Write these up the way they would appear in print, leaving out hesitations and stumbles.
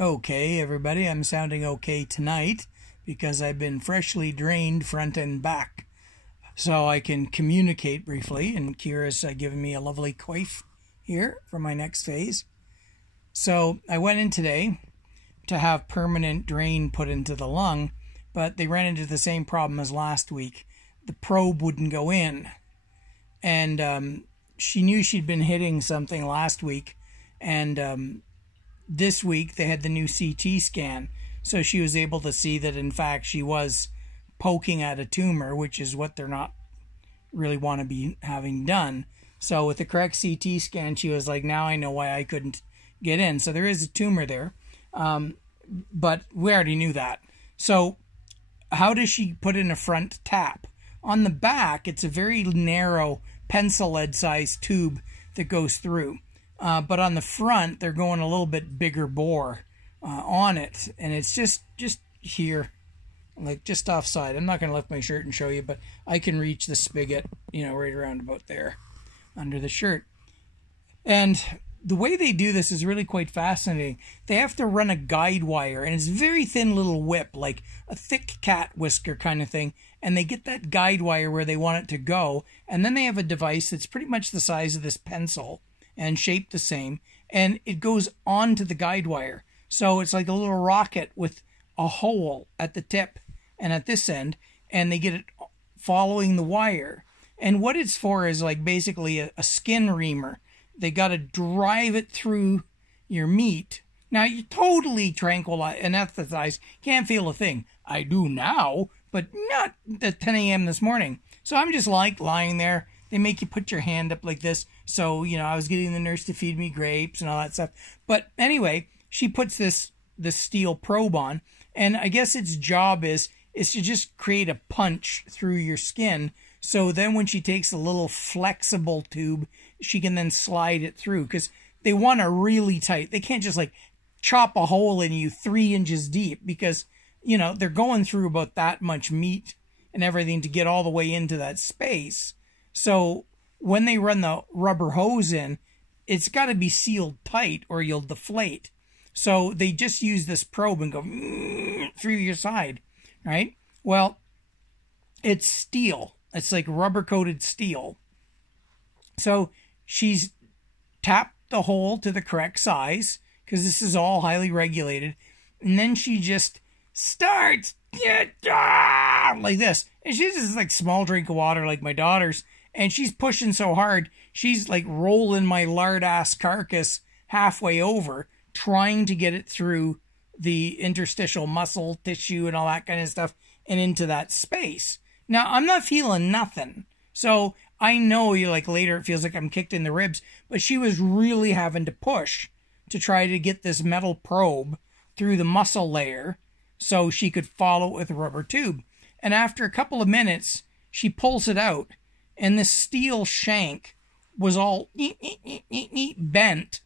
Okay, everybody, I'm sounding okay tonight because I've been freshly drained front and back. So I can communicate briefly, and Kira's given me a lovely coif here for my next phase. So I went in today to have permanent drain put into the lung, but they ran into the same problem as last week. The probe wouldn't go in, and she knew she'd been hitting something last week, and this week they had the new CT scan, so she was able to see that in fact she was poking at a tumor, which is what they're not really want to be having done. So with the correct CT scan, she was like, now I know why I couldn't get in. So there is a tumor there, but we already knew that. So how does she put in a front tap? On the back, it's a very narrow pencil lead sized tube that goes through. But on the front, they're going a little bit bigger bore on it. And it's just here, like just offside. I'm not going to lift my shirt and show you, but I can reach the spigot, right around about there under the shirt. And the way they do this is really quite fascinating. They have to run a guide wire, and it's a very thin little whip, like a thick cat whisker kind of thing. And they get that guide wire where they want it to go. And then they have a device that's pretty much the size of this pencil and shaped the same, and it goes onto the guide wire. So it's like a little rocket with a hole at the tip and at this end, and they get it following the wire. And what it's for is like basically a skin reamer. They got to drive it through your meat. Now you're totally tranquilized, anesthetized, can't feel a thing. I do now, but not at 10 a.m. this morning. So I'm just like lying there. They make you put your hand up like this. So, I was getting the nurse to feed me grapes and all that stuff. But anyway, she puts this steel probe on. And I guess its job is to just create a punch through your skin. So then when she takes a little flexible tube, she can then slide it through. Because they want a really tight. They can't just like chop a hole in you 3 inches deep. Because, they're going through about that much meat and everything to get all the way into that space. So when they run the rubber hose in, it's got to be sealed tight or you'll deflate. So they just use this probe and go through your side, right? Well, it's steel. It's like rubber-coated steel. So she's tapped the hole to the correct size because this is all highly regulated. And then she just starts like this. And she's just like small drink of water like my daughter's. And she's pushing so hard, she's like rolling my lard-ass carcass halfway over, trying to get it through the interstitial muscle tissue and all that kind of stuff and into that space. Now, I'm not feeling nothing. So I know you're like later it feels like I'm kicked in the ribs, but she was really having to push to try to get this metal probe through the muscle layer so she could follow it with a rubber tube. And after a couple of minutes, she pulls it out. And the steel shank was all bent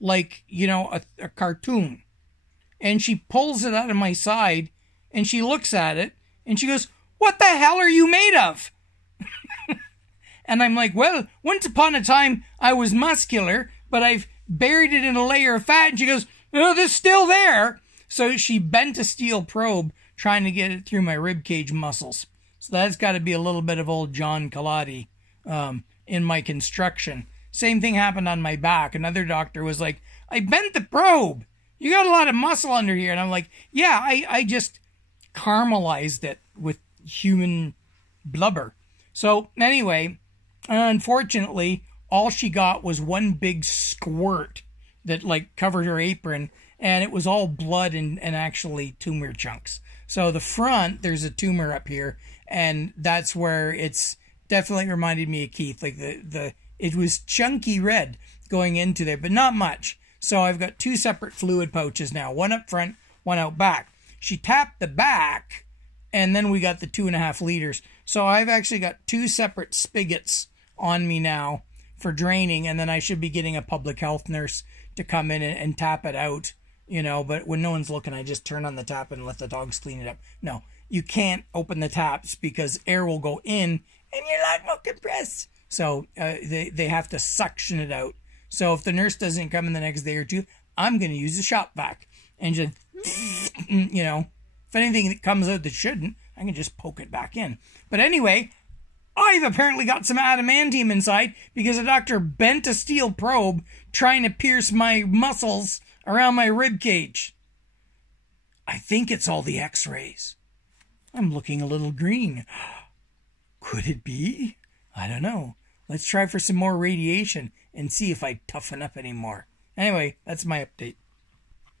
like, a cartoon. And she pulls it out of my side and she looks at it and she goes, "What the hell are you made of?" And I'm like, well, once upon a time I was muscular, but I've buried it in a layer of fat. And she goes, "No, this is still there." So she bent a steel probe trying to get it through my rib cage muscles. So that's got to be a little bit of old John Colati in my construction. Same thing happened on my back. Another doctor was like, "I bent the probe. You got a lot of muscle under here." And I'm like, yeah, I just caramelized it with human blubber. So anyway, unfortunately, all she got was one big squirt that like covered her apron. And it was all blood and actually tumor chunks. So the front, there's a tumor up here, and that's where it's definitely reminded me of Keith. Like it was chunky red going into there, but not much. So I've got 2 separate fluid pouches now, one up front, one out back. She tapped the back, and then we got the 2.5 liters. So I've actually got 2 separate spigots on me now for draining, and then I should be getting a public health nurse to come in and tap it out. But when no one's looking, I just turn on the tap and let the dogs clean it up. No, you can't open the taps because air will go in and your lung will compress. So they have to suction it out. So if the nurse doesn't come in the next day or two, I'm going to use a shop vac. and just, you know, if anything that comes out that shouldn't, I can just poke it back in. But anyway, I've apparently got some adamantium inside because the doctor bent a steel probe trying to pierce my muscles around my rib cage. I think it's all the x-rays. I'm looking a little green. Could it be? I don't know. Let's try for some more radiation and see if I toughen up anymore. Anyway, that's my update.